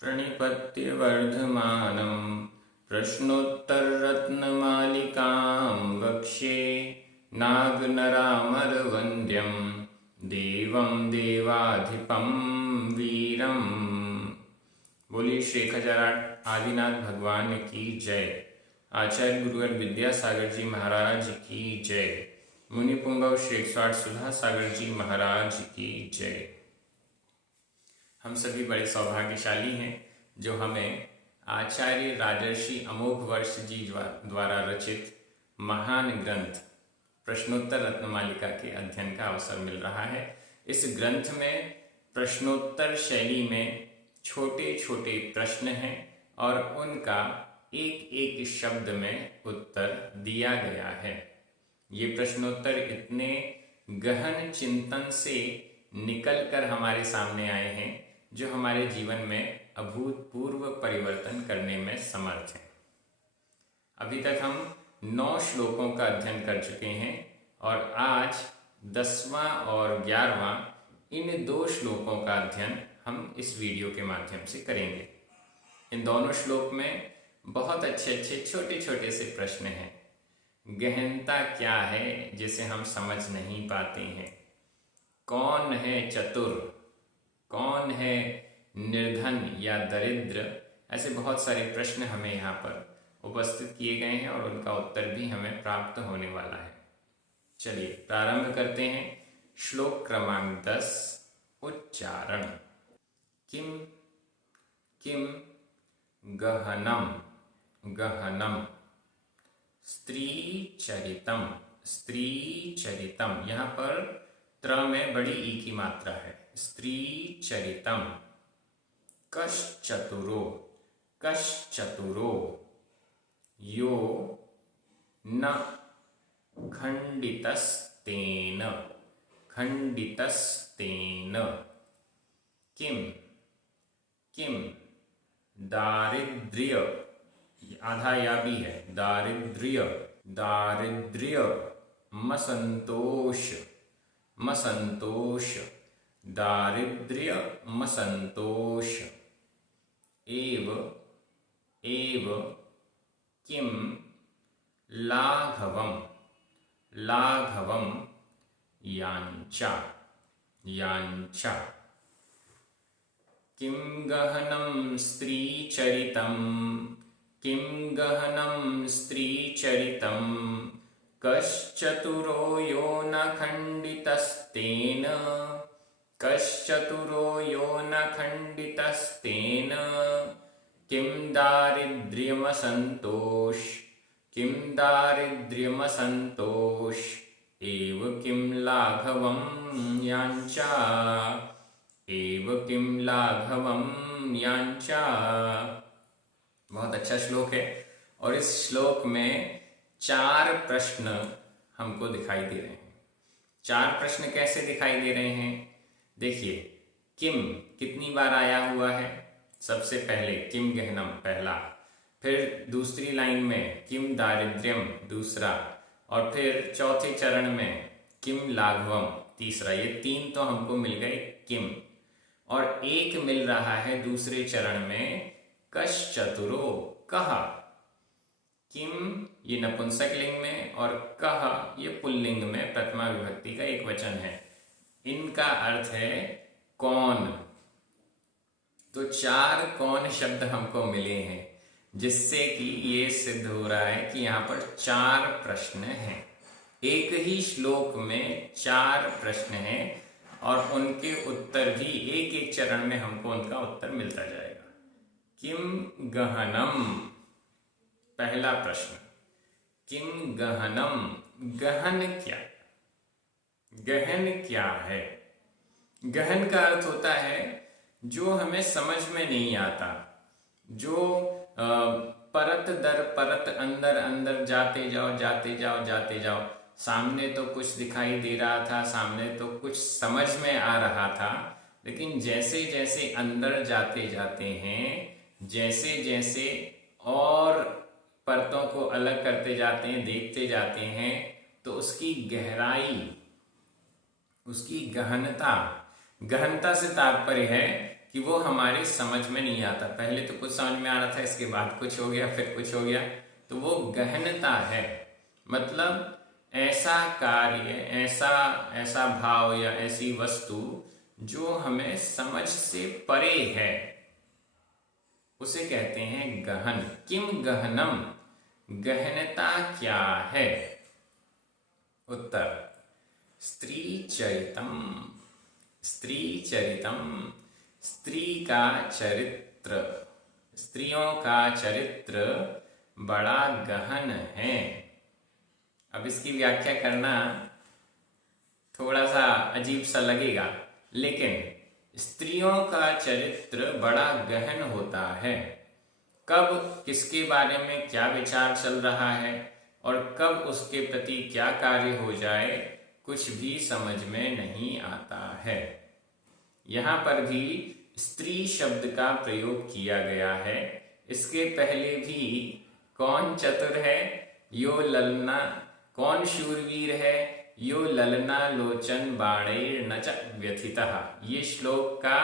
प्रणिपत्यवर्धमानं प्रश्नोत्तररत्नमालिकां वक्ष्ये नागनरामरवन्द्यं देवं देवाधिपं वीरम्। बोलिए श्री 1008 आदिनाथ भगवान की जय। आचार्य गुरुवर विद्यासागर जी महाराज की जय। मुनि पुंगव श्री 108 सुधा सागर जी महाराज की जय। हम सभी बड़े सौभाग्यशाली हैं जो हमें आचार्य राजर्षि अमोघ वर्ष जी द्वारा रचित महान ग्रंथ प्रश्नोत्तर रत्नमालिका के अध्ययन का अवसर मिल रहा है। इस ग्रंथ में प्रश्नोत्तर शैली में छोटे छोटे प्रश्न हैं और उनका एक एक शब्द में उत्तर दिया गया है। ये प्रश्नोत्तर इतने गहन चिंतन से निकलकर हमारे सामने आए हैं जो हमारे जीवन में अभूतपूर्व परिवर्तन करने में समर्थ हैं। अभी तक हम 9 श्लोकों का अध्ययन कर चुके हैं और आज 10वां और 11वां इन 2 श्लोकों का अध्ययन हम इस वीडियो के माध्यम से करेंगे। इन दोनों श्लोक में बहुत अच्छे अच्छे छोटे छोटे से प्रश्न हैं। गहनता क्या है जिसे हम समझ नहीं पाते हैं? कौन है चतुर, कौन है निर्धन या दरिद्र? ऐसे बहुत सारे प्रश्न हमें यहाँ पर उपस्थित किए गए हैं और उनका उत्तर भी हमें प्राप्त होने वाला है। चलिए प्रारंभ करते हैं। श्लोक क्रमांक 10 उच्चारण। किम किम गहनम गहनम स्त्री चरितम स्त्री चरितम। यहाँ पर त्र में बड़ी ई की मात्रा है। स्त्री चरितम। कश्चतुरो कश्चतुरो यो न खंडितस्तेन खंडितस्तेन। किम किम दारिद्र्य, आधा या भी है, दारिद्र्य दारिद्र्य मसंतोष मसंतोष दारिद्र्य मसंतोष। एव एव किम लाघवम लाघवम यांचा यांचा। किं गहनं स्त्रीचरितं किं गहनं स्त्रीचरितं कश्चतुरो यो न खण्डितस्तेन कश्चतुरो यो न खण्डितस्तेन। किं दारिद्र्यमसन्तोष किं दारिद्र्यमसन्तोष। एव किं लाघवं यांचा एव किं लाघवं यांचा। बहुत अच्छा श्लोक है और इस श्लोक में 4 प्रश्न हमको दिखाई दे रहे हैं। 4 प्रश्न कैसे दिखाई दे रहे हैं? देखिए, किम कितनी बार आया हुआ है? सबसे पहले किम गहनम पहला, फिर दूसरी लाइन में किम दारिद्र्यम दूसरा, और फिर चौथे चरण में किम लाघवम तीसरा। ये 3 तो हमको मिल गए किम, और एक मिल रहा है दूसरे चरण में कश्चतुरो कहा। किम ये नपुंसक लिंग में और कहा ये पुल्लिंग में प्रथमा विभक्ति का एक वचन है। इनका अर्थ है कौन। तो 4 कौन शब्द हमको मिले हैं जिससे कि ये सिद्ध हो रहा है कि यहाँ पर 4 प्रश्न हैं। एक ही श्लोक में 4 प्रश्न हैं और उनके उत्तर भी एक एक चरण में हमको उनका उत्तर मिलता जाएगा। किम गहनम पहला प्रश्न, किम गहनम गहन क्या, गहन क्या है? गहन का अर्थ होता है जो हमें समझ में नहीं आता, जो परत दर परत अंदर अंदर जाते जाओ जाते जाओ जाते जाओ। सामने तो कुछ दिखाई दे रहा था, सामने तो कुछ समझ में आ रहा था, लेकिन जैसे जैसे अंदर जाते जाते हैं, जैसे जैसे और परतों को अलग करते जाते हैं, देखते जाते हैं, तो उसकी गहराई, उसकी गहनता, गहनता से तात्पर्य है कि वो हमारे समझ में नहीं आता। पहले तो कुछ समझ में आ रहा था, इसके बाद कुछ हो गया, फिर कुछ हो गया। तो वो गहनता है, मतलब ऐसा कार्य, ऐसा भाव या ऐसी वस्तु जो हमें समझ से परे है, उसे कहते हैं गहन। किम गहनम, गहनता क्या है? उत्तर, स्त्री चरितम। स्त्री चरितम, स्त्री का चरित्र, स्त्रियों का चरित्र बड़ा गहन है। अब इसकी व्याख्या करना थोड़ा सा अजीब सा लगेगा, लेकिन स्त्रियों का चरित्र बड़ा गहन होता है। कब किसके बारे में क्या विचार चल रहा है और कब उसके प्रति क्या कार्य हो जाए, कुछ भी समझ में नहीं आता है। यहाँ पर भी स्त्री शब्द का प्रयोग किया गया है। इसके पहले भी कौन चतुर है यो ललना, कौन शूरवीर है यो ललना लोचन बाणेर न च व्यथितः, ये श्लोक का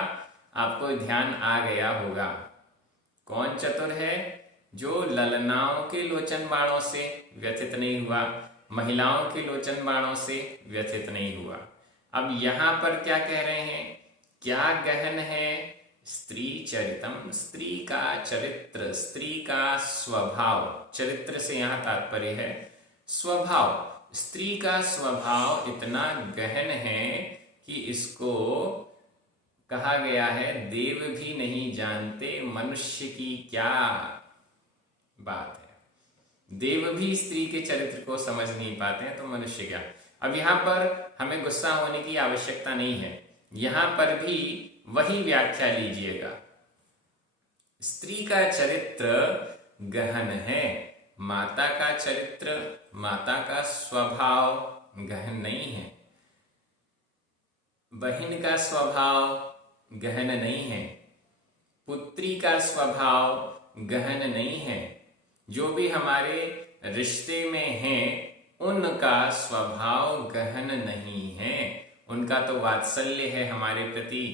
आपको ध्यान आ गया होगा। कौन चतुर है जो ललनाओं के लोचन बाणों से व्यथित नहीं हुआ, महिलाओं के लोचन बाणों से व्यथित नहीं हुआ। अब यहाँ पर क्या कह रहे हैं, क्या गहन है? स्त्री चरितम, स्त्री का चरित्र, स्त्री का स्वभाव। चरित्र से यहाँ तात्पर्य है स्वभाव। स्त्री का स्वभाव इतना गहन है कि इसको कहा गया है देव भी नहीं जानते मनुष्य की क्या बात है। देव भी स्त्री के चरित्र को समझ नहीं पाते हैं तो मनुष्य क्या। अब यहाँ पर हमें गुस्सा होने की आवश्यकता नहीं है, यहाँ पर भी वही व्याख्या लीजिएगा। स्त्री का चरित्र गहन है, माता का चरित्र, माता का स्वभाव गहन नहीं है, बहन का स्वभाव गहन नहीं है, पुत्री का स्वभाव गहन नहीं है। जो भी हमारे रिश्ते में हैं उनका स्वभाव गहन नहीं है। उनका तो वात्सल्य है हमारे प्रति,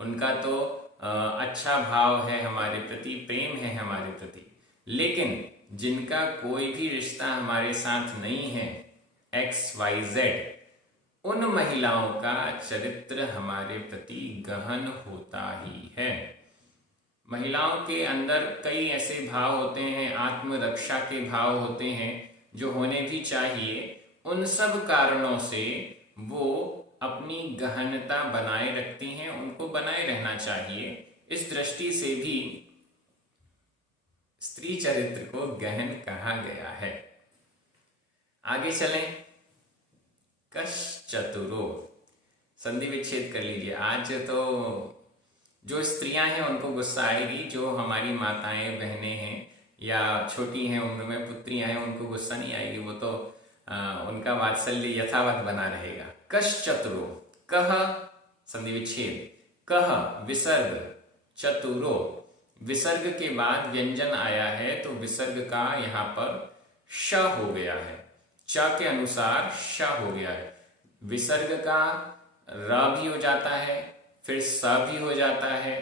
उनका तो अच्छा भाव है हमारे प्रति, प्रेम है हमारे प्रति। लेकिन जिनका कोई भी रिश्ता हमारे साथ नहीं है, XYZ, उन महिलाओं का चरित्र हमारे प्रति गहन होता ही है। महिलाओं के अंदर कई ऐसे भाव होते हैं, आत्मरक्षा के भाव होते हैं जो होने भी चाहिए। उन सब कारणों से वो अपनी गहनता बनाए रखती हैं, उनको बनाए रहना चाहिए। इस दृष्टि से भी स्त्री चरित्र को गहन कहा गया है। आगे चलें। कश्चतुरो, संधि विच्छेद कर लीजिए। आज तो जो स्त्रियां हैं उनको गुस्सा आएगी, जो हमारी माताएं बहनें हैं या छोटी हैं उम्र में पुत्रियां हैं उनको गुस्सा नहीं आएगी, वो तो उनका वात्सल्य यथावत बना रहेगा। कश्चतुरो, कह संधि विच्छेद, कह विसर्ग, चतुरो विसर्ग के बाद व्यंजन आया है तो विसर्ग का यहाँ पर श हो गया है, च के अनुसार श हो गया है। विसर्ग का र भी हो जाता है, फिर स भी हो जाता है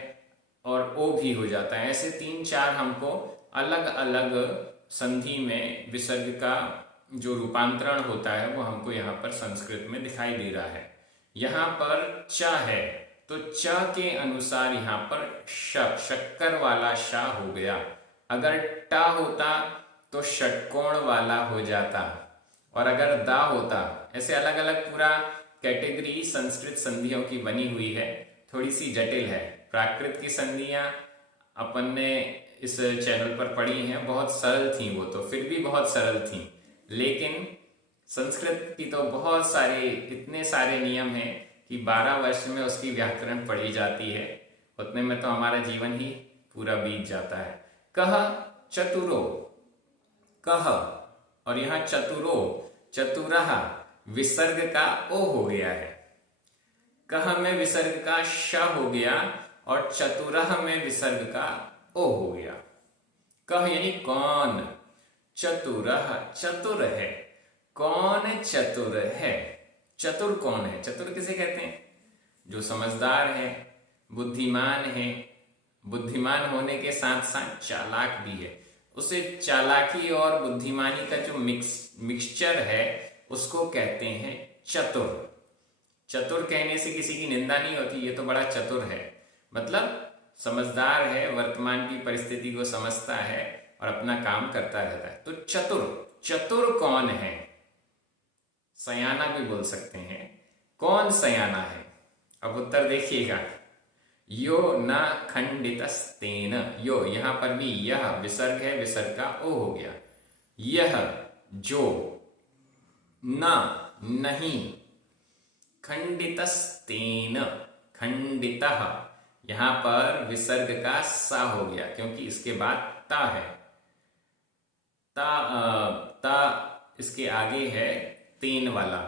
और ओ भी हो जाता है। ऐसे 3-4 हमको अलग अलग संधि में विसर्ग का जो रूपांतरण होता है वो हमको यहाँ पर संस्कृत में दिखाई दे रहा है। यहाँ पर च है तो च के अनुसार यहाँ पर शक्कर वाला श हो गया। अगर ट होता तो षटकोण वाला हो जाता, और अगर दा होता, ऐसे अलग अलग पूरा कैटेगरी संस्कृत संधियों की बनी हुई है, थोड़ी सी जटिल है। प्राकृत की संधियां अपन ने इस चैनल पर पढ़ी हैं, बहुत सरल थी, वो तो फिर भी बहुत सरल थी। लेकिन संस्कृत की तो बहुत सारे, इतने सारे नियम हैं कि 12 वर्ष में उसकी व्याकरण पढ़ी जाती है, उतने में तो हमारा जीवन ही पूरा बीत जाता है। कह चतुरो, कह, और यहाँ चतुरो, चतुरः विसर्ग का ओ हो गया है। कह में विसर्ग का श हो गया और चतुरः में विसर्ग का ओ हो गया। कह यानी कौन, चतुरः चतुर है। कौन चतुर है? चतुर कौन है? चतुर किसे कहते हैं? जो समझदार है, बुद्धिमान है, बुद्धिमान होने के साथ साथ चालाक भी है। उसे चालाकी और बुद्धिमानी का जो मिक्सचर है उसको कहते हैं चतुर। चतुर कहने से किसी की निंदा नहीं होती, ये तो बड़ा चतुर है, मतलब समझदार है, वर्तमान की परिस्थिति को समझता है और अपना काम करता रहता है। तो चतुर, चतुर कौन है? सयाना भी बोल सकते हैं। कौन सयाना है? अब उत्तर देखिएगा। यो न खंडितस्तेन, यो यहां पर भी यह विसर्ग है, विसर्ग का ओ हो गया। यह जो, न नहीं, खंडितस्तेन, खंडितः यहां पर विसर्ग का सा हो गया क्योंकि इसके बाद ता है। ता इसके आगे है तेन वाला,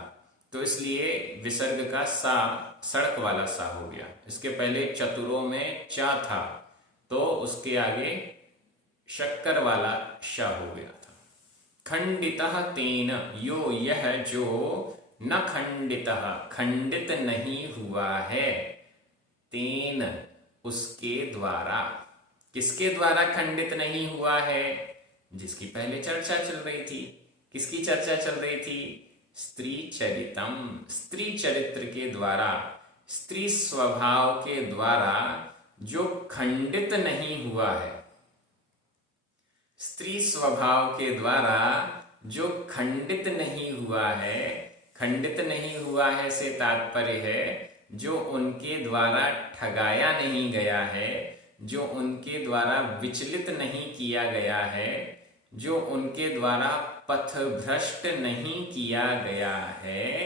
तो इसलिए विसर्ग का सा सड़क वाला सा हो गया। इसके पहले चतुरों में चा था तो उसके आगे शक्कर वाला शा हो गया था। खंडितः तेन, यो यह जो न खंडितः खंडित नहीं हुआ है, तेन उसके द्वारा। किसके द्वारा खंडित नहीं हुआ है? जिसकी पहले चर्चा चल रही थी। किसकी चर्चा चल रही थी? स्त्री चरितम, स्त्री चरित्र के द्वारा, स्त्री स्वभाव के द्वारा जो खंडित नहीं हुआ है। स्त्री स्वभाव के द्वारा जो खंडित नहीं हुआ है, खंडित नहीं हुआ है से तात्पर्य है जो उनके द्वारा ठगाया नहीं गया है, जो उनके द्वारा विचलित नहीं किया गया है, जो उनके द्वारा पथभ्रष्ट नहीं किया गया है,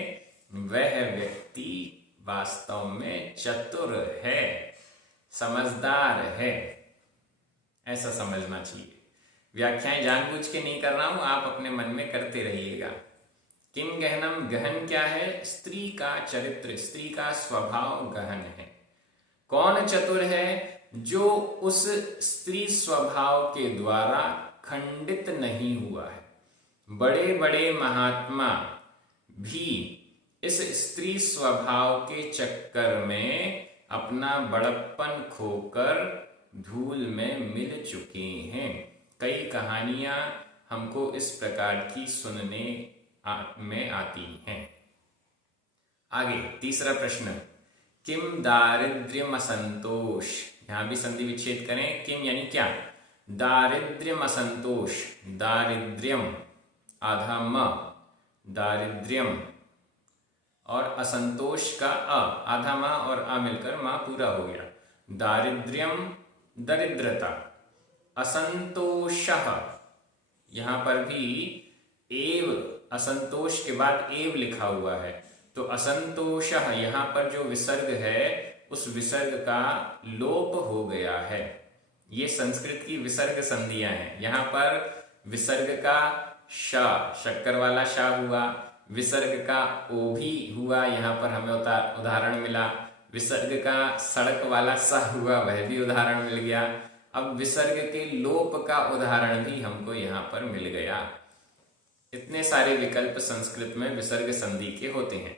वह व्यक्ति वास्तव में चतुर है, समझदार है। ऐसा समझना चाहिए। व्याख्याएं जानबूझ के नहीं कर रहा हूं, आप अपने मन में करते रहिएगा। किम गहनम, गहन क्या है? स्त्री का चरित्र, स्त्री का स्वभाव गहन है। कौन चतुर है? जो उस स्त्री स्वभाव के द्वारा खंडित नहीं हुआ है। बड़े बड़े महात्मा भी इस स्त्री स्वभाव के चक्कर में अपना बड़प्पन खोकर धूल में मिल चुके हैं। कई कहानियां हमको इस प्रकार की सुनने में आती हैं। आगे तीसरा प्रश्न, किम दारिद्र्यम असंतोष। यहां भी संधि विच्छेद करें। किम यानी क्या? दारिद्र्यम असंतोष, दारिद्र्यम आधा म, दारिद्र्यम और असंतोष का अ, आधा म और आ मिलकर म पूरा हो गया। दारिद्र्यम दरिद्रता, असंतोषः यहां पर भी एव, असंतोष के बाद एव लिखा हुआ है, तो असंतोषः यहां पर जो विसर्ग है उस विसर्ग का लोप हो गया है। ये संस्कृत की विसर्ग संधियां हैं। यहाँ पर विसर्ग का शा, शक्कर वाला शा हुआ, विसर्ग का ओ भी हुआ, यहाँ पर हमें उदाहरण मिला। विसर्ग का सड़क वाला सा हुआ, वह भी उदाहरण मिल गया। अब विसर्ग के लोप का उदाहरण भी हमको यहाँ पर मिल गया। इतने सारे विकल्प संस्कृत में विसर्ग संधि के होते हैं।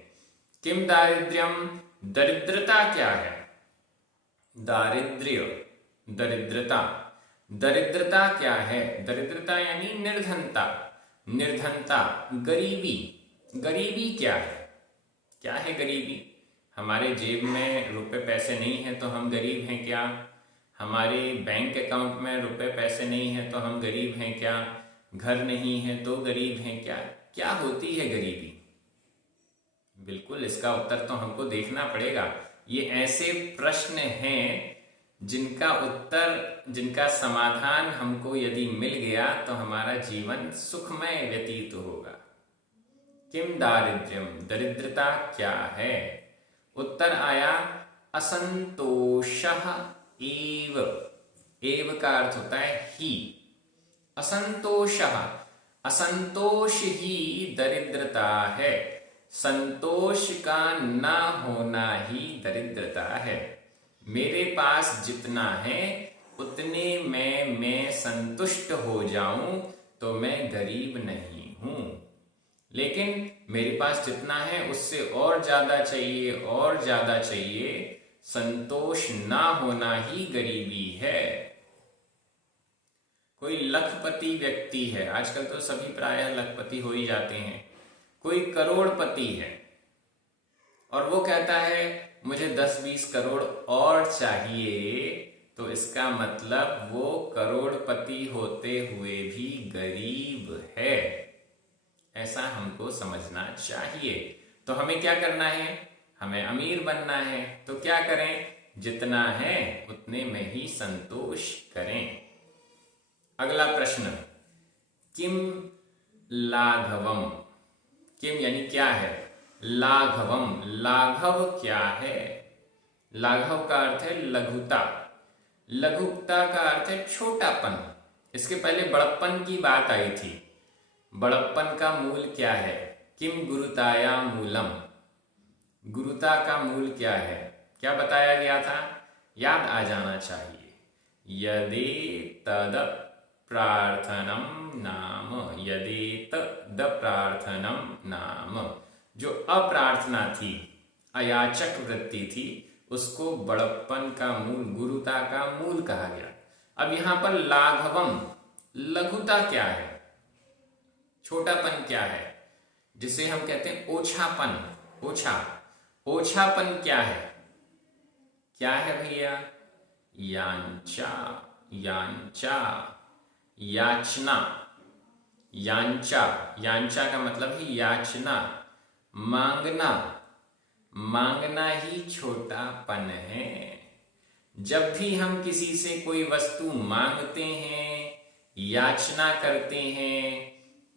किम दारिद्र्यम, दरिद्रता क्या है? दारिद्र्य, दरिद्रता, दरिद्रता क्या है? दरिद्रता यानी निर्धनता, निर्धनता, गरीबी। गरीबी क्या है? क्या है गरीबी? हमारे जेब में रुपए पैसे नहीं है तो हम गरीब हैं क्या? हमारे बैंक अकाउंट में रुपए पैसे नहीं है तो हम गरीब हैं क्या? घर नहीं है तो गरीब हैं क्या? क्या होती है गरीबी? बिल्कुल इसका उत्तर तो हमको देखना पड़ेगा। ये ऐसे प्रश्न हैं जिनका उत्तर, जिनका समाधान हमको यदि मिल गया तो हमारा जीवन सुखमय व्यतीत होगा। किम दारिद्र्यम, दरिद्रता क्या है? उत्तर आया असंतोषः एव। एव का अर्थ होता है ही। असंतोषः, असंतोष ही दरिद्रता है। संतोष का ना होना ही दरिद्रता है। मेरे पास जितना है उतने में मैं संतुष्ट हो जाऊं तो मैं गरीब नहीं हूं, लेकिन मेरे पास जितना है उससे और ज्यादा चाहिए और ज्यादा चाहिए संतोष ना होना ही गरीबी है। कोई लखपति व्यक्ति है, आजकल तो सभी प्रायः लखपति हो ही जाते हैं, कोई करोड़पति है और वो कहता है मुझे 10-20 करोड़ और चाहिए, तो इसका मतलब वो करोड़पति होते हुए भी गरीब है, ऐसा हमको समझना चाहिए। तो हमें क्या करना है? हमें अमीर बनना है। तो क्या करें? जितना है उतने में ही संतोष करें। अगला प्रश्न, किम लाघवम। किम यानी क्या है, लाघवम, लाघव क्या है? लाघव का अर्थ है लघुता, लघुता का अर्थ है छोटापन। इसके पहले बड़प्पन की बात आई थी। बड़प्पन का मूल क्या है? किम गुरुताया मूलम, गुरुता का मूल क्या है? क्या बताया गया था? याद आ जाना चाहिए। यदि तद प्रार्थनम नाम, यदि तद प्रार्थनम नाम, जो अप्रार्थना थी, अयाचक वृत्ति थी, उसको बड़प्पन का मूल, गुरुता का मूल कहा गया। अब यहां पर लाघवम, लघुता क्या है, छोटापन क्या है, जिसे हम कहते हैं ओछापन, ओछा, ओछापन क्या है? क्या है भैया? यांचा, यांचा, याचना, यांचा, यांचा का मतलब है याचना, मांगना, मांगना ही छोटापन है। जब भी हम किसी से कोई वस्तु मांगते हैं, याचना करते हैं,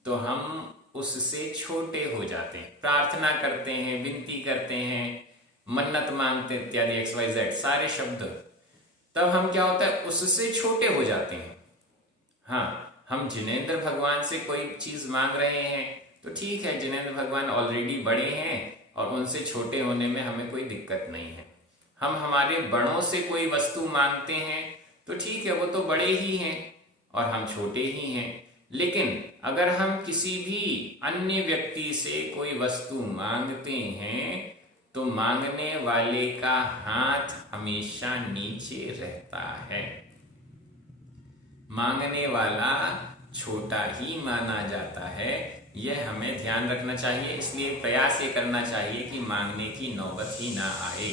तो हम उससे छोटे हो जाते हैं। प्रार्थना करते हैं, विनती करते हैं, मन्नत मांगते इत्यादि XYZ सारे शब्द, तब हम क्या होता है, उससे छोटे हो जाते हैं। हाँ, हम जिनेंद्र भगवान से कोई चीज मांग रहे हैं तो ठीक है, जिनेंद्र भगवान ऑलरेडी बड़े हैं और उनसे छोटे होने में हमें कोई दिक्कत नहीं है। हम हमारे बड़ों से कोई वस्तु मांगते हैं तो ठीक है, वो तो बड़े ही हैं और हम छोटे ही हैं। लेकिन अगर हम किसी भी अन्य व्यक्ति से कोई वस्तु मांगते हैं तो मांगने वाले का हाथ हमेशा नीचे रहता है, मांगने वाला छोटा ही माना जाता है। यह हमें ध्यान रखना चाहिए। इसलिए प्रयास ये करना चाहिए कि मांगने की नौबत ही ना आए।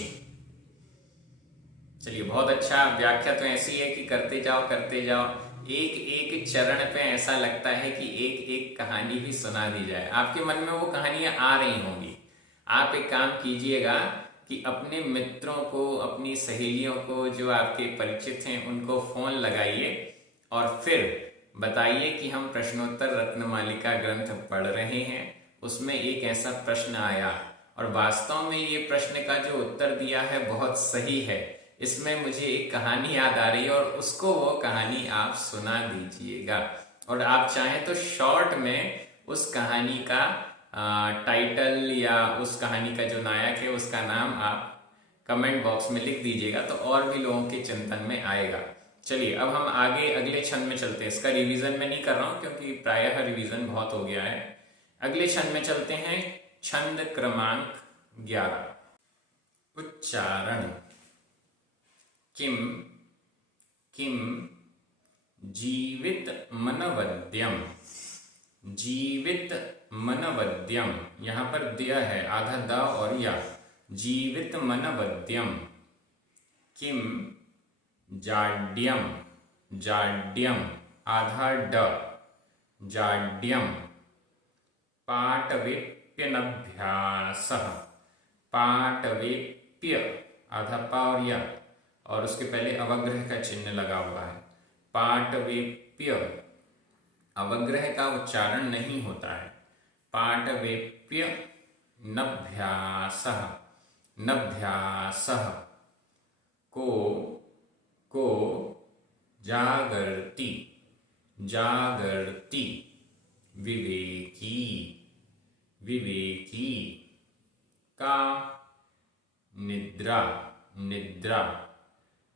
चलिए, बहुत अच्छा। व्याख्या तो ऐसी है कि करते जाओ करते जाओ, एक एक चरण पे ऐसा लगता है कि एक एक कहानी भी सुना दी जाए। आपके मन में वो कहानियां आ रही होंगी। आप एक काम कीजिएगा कि अपने मित्रों को, अपनी सहेलियों को, जो आपके परिचित हैं, उनको फोन लगाइए और फिर बताइए कि हम प्रश्नोत्तर रत्नमालिका ग्रंथ पढ़ रहे हैं, उसमें एक ऐसा प्रश्न आया और वास्तव में ये प्रश्न का जो उत्तर दिया है बहुत सही है, इसमें मुझे एक कहानी याद आ रही है और उसको वो कहानी आप सुना दीजिएगा। और आप चाहें तो शॉर्ट में उस कहानी का टाइटल या उस कहानी का जो नायक है उसका नाम आप कमेंट बॉक्स में लिख दीजिएगा, तो और भी लोगों के चिंतन में आएगा। चलिए, अब हम आगे अगले छंद में चलते हैं। इसका रिवीजन मैं नहीं कर रहा हूं क्योंकि प्रायः रिवीजन बहुत हो गया है। अगले छंद में चलते हैं, छंद क्रमांक 11। उच्चारण। किम, किम जीवित मनवद्यम, जीवित मनवद्यम, यहां पर दिया है आधा द और या, जीवित मनवद्यम। किम जाड्यम, जाड्यम आधा ड, जाड्यम। पाटवेप्यनभ्यासः, पाटवेप्य आधा पा और या, और उसके पहले अवग्रह का चिन्ह लगा हुआ है। पाटवेप्य, अवग्रह का उच्चारण नहीं होता है। पाटवेप्य नभ्यासः, नभ्यासः। को जागर्ति, जागर्ति। विवेकी, विवेकी। का निद्रा, निद्रा।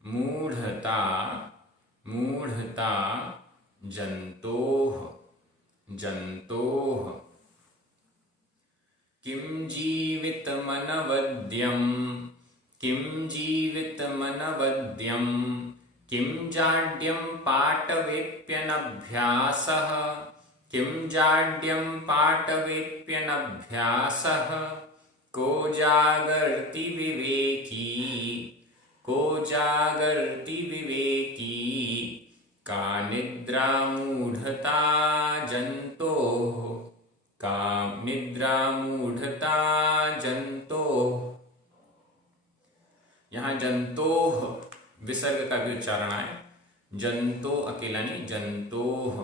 मूढ़ता, मूढ़ता। जंतोः, जंतोः। किं जीवितमनवद्यं, किं जीवितमनवद्यं किं जाड्यं पाटवेप्यनभ्यासः किं जाड्यं पाटवेप्यनभ्यासः को जागर्ति विवेकी को जागर्ति विवेकी का निद्रा मूढ़ता जन्तोः का निद्रा मूढ़ता जन्तोः। यहाँ जन्तोः विसर्ग का भी उच्चारण है, जंतो अकेला नहीं, जंतोः।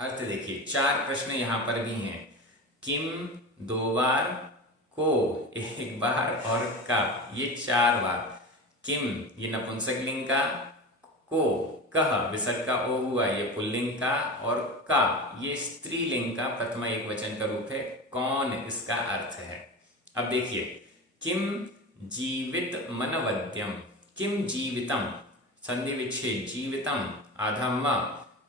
अर्थ देखिए, 4 प्रश्न यहां पर भी हैं। किम 2 बार, को 1 बार और का ये 4 बार। किम ये नपुंसकलिंग का, को कह विसर्ग का ओ हुआ ये पुल्लिंग का, और का ये स्त्रीलिंग का प्रथमा एकवचन का रूप है। कौन इसका अर्थ है। अब देखिए, किम जीवित मनवद्यम, किम जीवितम संधि विच्छेद जीवितम आधा म,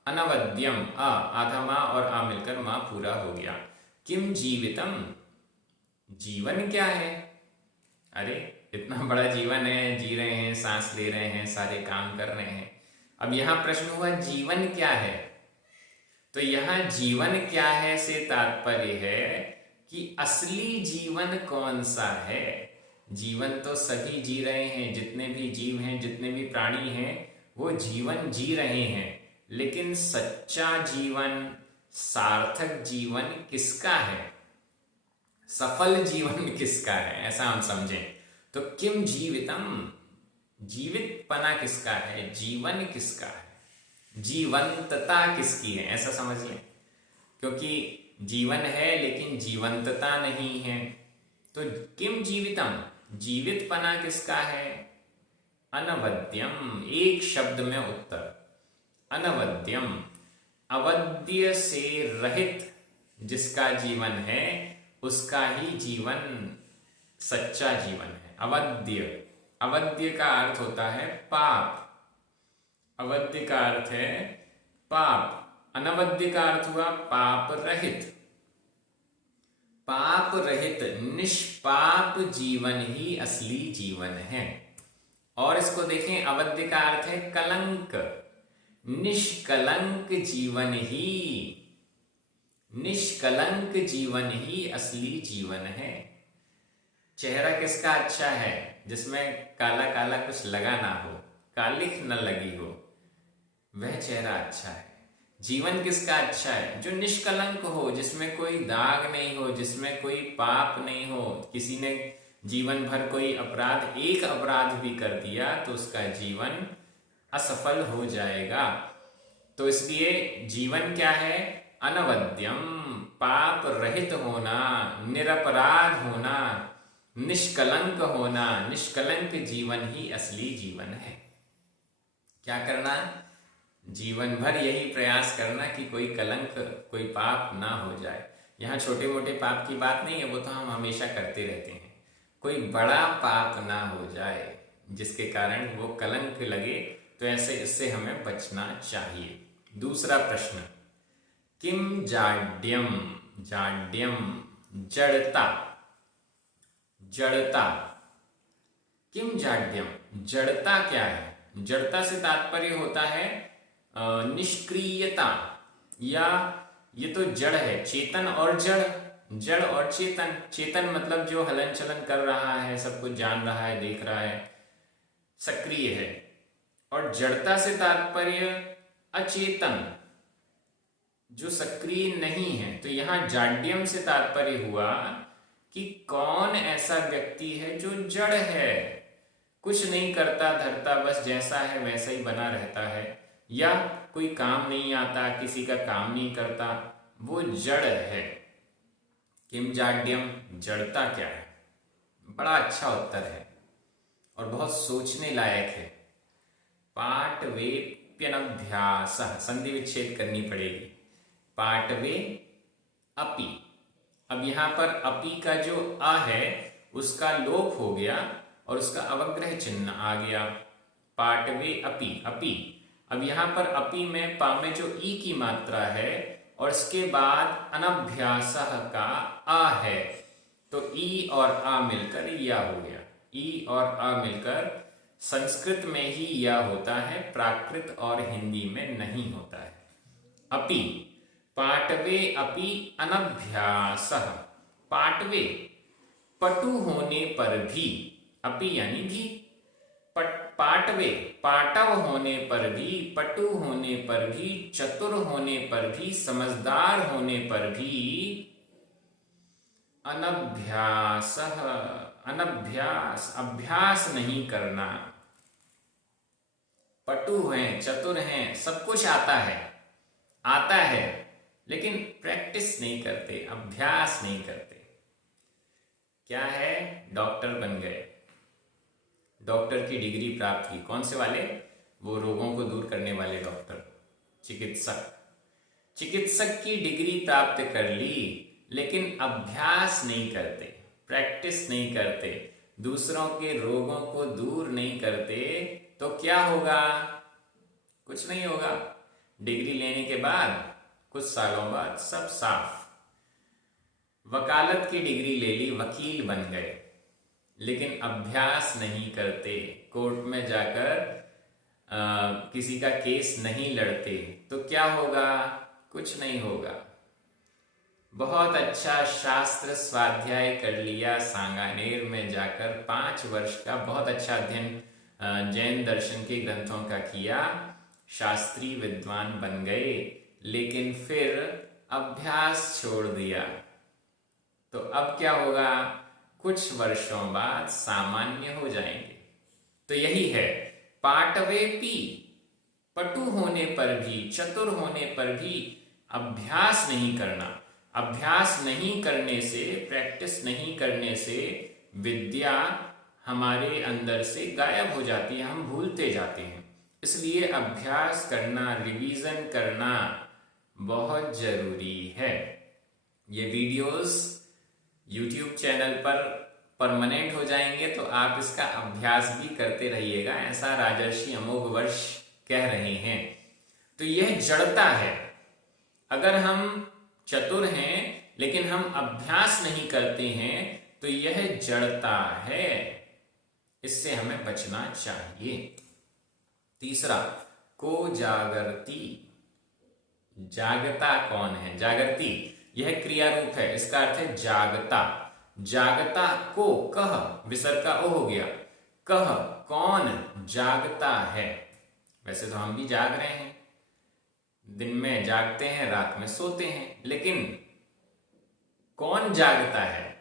अनवद्यम आधा मा और आ मिलकर मा पूरा हो गया। किम जीवितम जीवन क्या है। अरे इतना बड़ा जीवन है, जी रहे हैं, सांस ले रहे हैं, सारे काम कर रहे हैं। अब यहां प्रश्न हुआ जीवन क्या है। तो यहां जीवन क्या है से तात्पर्य है कि असली जीवन कौन सा है। जीवन तो सभी जी रहे हैं, जितने भी जीव हैं, जितने भी प्राणी हैं वो जीवन जी रहे हैं, लेकिन सच्चा जीवन, सार्थक जीवन किसका है, सफल जीवन किसका है, ऐसा हम समझें। तो किम जीवितम, जीवित पना किसका है, जीवन किसका है, जीवंतता किसकी है, ऐसा समझिए। क्योंकि जीवन है लेकिन जीवंतता नहीं है। तो किम जीवितम, जीवित पना किसका है, अनवद्यम, एक शब्द में उत्तर, अनवद्यम, अवद्य से रहित जिसका जीवन है उसका ही जीवन सच्चा जीवन है। अवद्य, अवद्य का अर्थ होता है पाप, अवद्य का अर्थ है पाप, अनवद्य का अर्थ हुआ पाप रहित। पाप रहित निष्पाप जीवन ही असली जीवन है। और इसको देखें, अवद्य का अर्थ है कलंक, निष्कलंक जीवन ही, निष्कलंक जीवन ही असली जीवन है। चेहरा किसका अच्छा है, जिसमें काला काला कुछ लगा ना हो, कालिख न लगी हो, वह चेहरा अच्छा है। जीवन किसका अच्छा है, जो निष्कलंक हो, जिसमें कोई दाग नहीं हो, जिसमें कोई पाप नहीं हो। किसी ने जीवन भर कोई अपराध, एक अपराध भी कर दिया तो उसका जीवन असफल हो जाएगा। तो इसलिए जीवन क्या है, अनवद्यम, पाप रहित होना, निरपराध होना, निष्कलंक होना। निष्कलंक जीवन ही असली जीवन है। क्या करना, जीवन भर यही प्रयास करना कि कोई कलंक, कोई पाप ना हो जाए। यहाँ छोटे मोटे पाप की बात नहीं है, वो तो हम हमेशा करते रहते हैं। कोई बड़ा पाप ना हो जाए जिसके कारण वो कलंक लगे, तो ऐसे इससे हमें बचना चाहिए। दूसरा प्रश्न, किम जाड्यम, जाड्यम जड़ता, जड़ता, किम जाड्यम, जड़ता क्या है। जड़ता से तात्पर्य होता है निष्क्रियता, या ये तो जड़ है, चेतन और जड़, जड़ और चेतन। चेतन मतलब जो हलन चलन कर रहा है, सब कुछ जान रहा है, देख रहा है, सक्रिय है। और जड़ता से तात्पर्य अचेतन, जो सक्रिय नहीं है। तो यहां जाड्यम से तात्पर्य हुआ कि कौन ऐसा व्यक्ति है जो जड़ है, कुछ नहीं करता धरता, बस जैसा है वैसा ही बना रहता है, या कोई काम नहीं आता, किसी का काम नहीं करता, वो जड़ है। किम जाड्यम, जड़ता क्या है। बड़ा अच्छा उत्तर है और बहुत सोचने लायक है। पाटवेप्यनभ्यास, संधि विच्छेद करनी पड़ेगी। पाटवे अपि, अब यहां पर अपि का जो अ है उसका लोप हो गया और उसका अवग्रह चिन्ह आ गया। पाटवे अपि, अपि। अब यहां पर अपि में पा में जो ई की मात्रा है और इसके बाद अनभ्यासः का आ है, तो ई और आ मिलकर या हो गया। ई और अ मिलकर संस्कृत में ही यह होता है, प्राकृत और हिंदी में नहीं होता है। अपि, पाटवे अपि अनभ्यासः, पाटवे पटु होने पर भी, अपि यानी भी, पाटवे पाटव होने पर भी, पटु होने पर भी, चतुर होने पर भी, समझदार होने पर भी, अनभ्यासः, अनभ्यास अभ्यास नहीं करना। पटु हैं, चतुर हैं, सब कुछ आता है लेकिन प्रैक्टिस नहीं करते, अभ्यास नहीं करते। क्या है? डॉक्टर बन गए, डॉक्टर की डिग्री प्राप्त की। कौन से वाले? वो रोगों को दूर करने वाले डॉक्टर, चिकित्सक। चिकित्सक की डिग्री प्राप्त कर ली लेकिन अभ्यास नहीं करते, प्रैक्टिस नहीं करते, दूसरों के रोगों को दूर नहीं करते, तो क्या होगा? कुछ नहीं होगा। डिग्री लेने के बाद कुछ सालों बाद सब साफ। वकालत की डिग्री ले ली, वकील बन गए, लेकिन अभ्यास नहीं करते, कोर्ट में जाकर किसी का केस नहीं लड़ते, तो क्या होगा? कुछ नहीं होगा। बहुत अच्छा शास्त्र स्वाध्याय कर लिया, सांगानेर में जाकर 5 वर्ष का बहुत अच्छा अध्ययन जैन दर्शन के ग्रंथों का किया, शास्त्रीय विद्वान बन गए, लेकिन फिर अभ्यास छोड़ दिया। तो अब क्या होगा? कुछ वर्षों बाद सामान्य हो जाएंगे। तो यही है, पाटवेपि, पटु होने पर भी, चतुर होने पर भी अभ्यास नहीं करना। अभ्यास नहीं करने से, प्रैक्टिस नहीं करने से विद्या हमारे अंदर से गायब हो जाती है, हम भूलते जाते हैं। इसलिए अभ्यास करना, रिवीजन करना बहुत जरूरी है। ये वीडियोस YouTube चैनल पर परमानेंट हो जाएंगे, तो आप इसका अभ्यास भी करते रहिएगा, ऐसा राजर्षि अमोघ वर्ष कह रहे हैं। तो यह जड़ता है। अगर हम चतुर हैं लेकिन हम अभ्यास नहीं करते हैं, तो यह जड़ता है, इससे हमें बचना चाहिए। तीसरा, को जागर्ति। जागता कौन है? जागर्ति यह क्रिया रूप है, इसका अर्थ है जागता। जागता को, कह विसर्ग का ओ हो गया, कह कौन जागता है? वैसे तो हम भी जाग रहे हैं, दिन में जागते हैं, रात में सोते हैं, लेकिन कौन जागता है?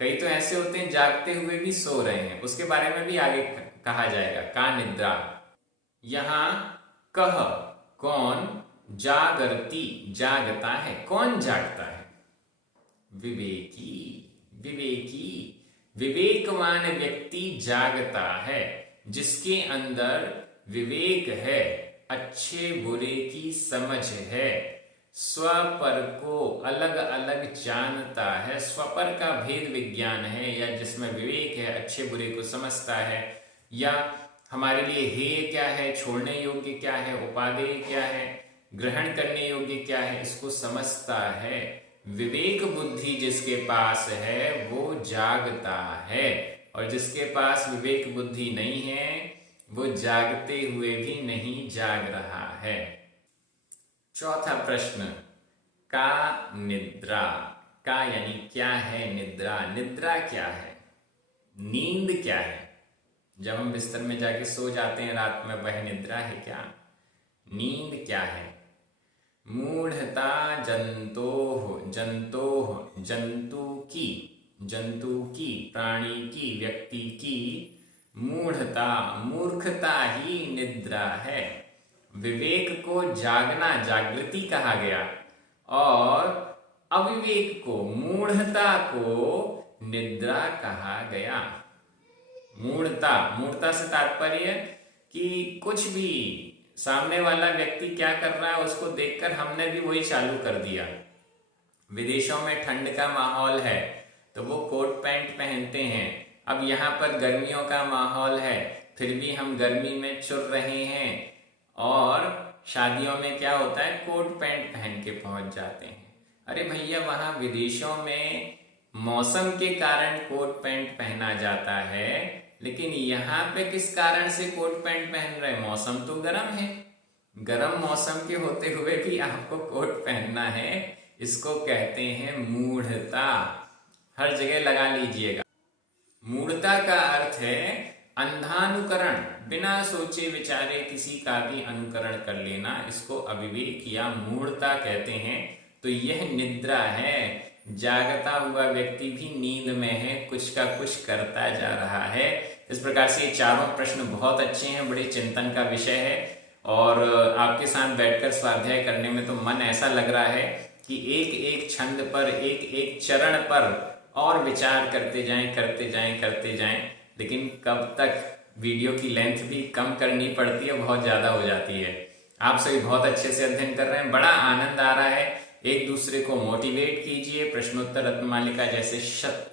कई तो ऐसे होते हैं जागते हुए भी सो रहे हैं, उसके बारे में भी आगे कहा जाएगा, का निद्रा। यहां कह कौन, जागर्ति जागता है। कौन जागता है? विवेकी। विवेकी, विवेकवान व्यक्ति जागता है, जिसके अंदर विवेक है, अच्छे बुरे की समझ है, स्वपर को अलग अलग जानता है, स्वपर का भेद विज्ञान है, या जिसमें विवेक है, अच्छे बुरे को समझता है, या हमारे लिए हेय क्या है, छोड़ने योग्य क्या है, उपादेय क्या है, ग्रहण करने योग्य क्या है, इसको समझता है। विवेक बुद्धि जिसके पास है वो जागता है, और जिसके पास विवेक बुद्धि नहीं है वो जागते हुए भी नहीं जाग रहा है। चौथा प्रश्न, का निद्रा। का यानी क्या है? निद्रा। निद्रा क्या है? नींद क्या है? जब हम बिस्तर में जाके सो जाते हैं रात में, वह निद्रा है क्या? नींद क्या है? मूढ़ता जंतोः, जंतोः जंतु की, प्राणी की, व्यक्ति की मूढ़ता, मूर्खता ही निद्रा है। विवेक को जागना, जागृति कहा गया, और अविवेक को, मूढ़ता को निद्रा कहा गया। मूढ़ता, मूढ़ता से तात्पर्य कि कुछ भी सामने वाला व्यक्ति क्या कर रहा है उसको देखकर हमने भी वही चालू कर दिया। विदेशों में ठंड का माहौल है तो वो कोट पैंट पहनते हैं। अब यहाँ पर गर्मियों का माहौल है, फिर भी हम गर्मी में चुर रहे हैं, और शादियों में क्या होता है, कोट पैंट पहन के पहुंच जाते हैं। अरे भैया, वहां विदेशों में मौसम के कारण कोट पैंट पहना जाता है, लेकिन यहाँ पे किस कारण से कोट पैंट पहन रहे हैं? मौसम तो गर्म है, गर्म मौसम के होते हुए भी आपको कोट पहनना है। इसको कहते हैं मूढ़ता। हर जगह लगा लीजिएगा। मूढ़ता का अर्थ है अंधानुकरण, बिना सोचे विचारे किसी का भी अनुकरण कर लेना। इसको अविवेक या मूढ़ता कहते हैं। तो यह निद्रा है, जागता हुआ व्यक्ति भी नींद में है, कुछ का कुछ करता जा रहा है। इस प्रकार से ये चारों प्रश्न बहुत अच्छे हैं, बड़े चिंतन का विषय है। और आपके साथ बैठकर स्वाध्याय करने में तो मन ऐसा लग रहा है कि एक एक छंद पर, एक एक चरण पर और विचार करते जाएं। लेकिन कब तक? वीडियो की लेंथ भी कम करनी पड़ती है, बहुत ज्यादा हो जाती है। आप सभी बहुत अच्छे से अध्ययन कर रहे हैं, बड़ा आनंद आ रहा है। एक दूसरे को मोटिवेट कीजिए प्रश्नोत्तर रत्नमालिका जैसे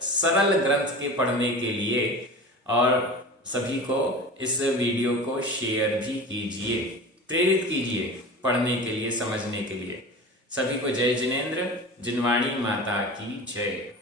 सरल ग्रंथ के पढ़ने के लिए, और सभी को इस वीडियो को शेयर भी कीजिए, प्रेरित कीजिए पढ़ने के लिए, समझने के लिए। सभी को जय जिनेंद्र, जिनवाणी माता की जय।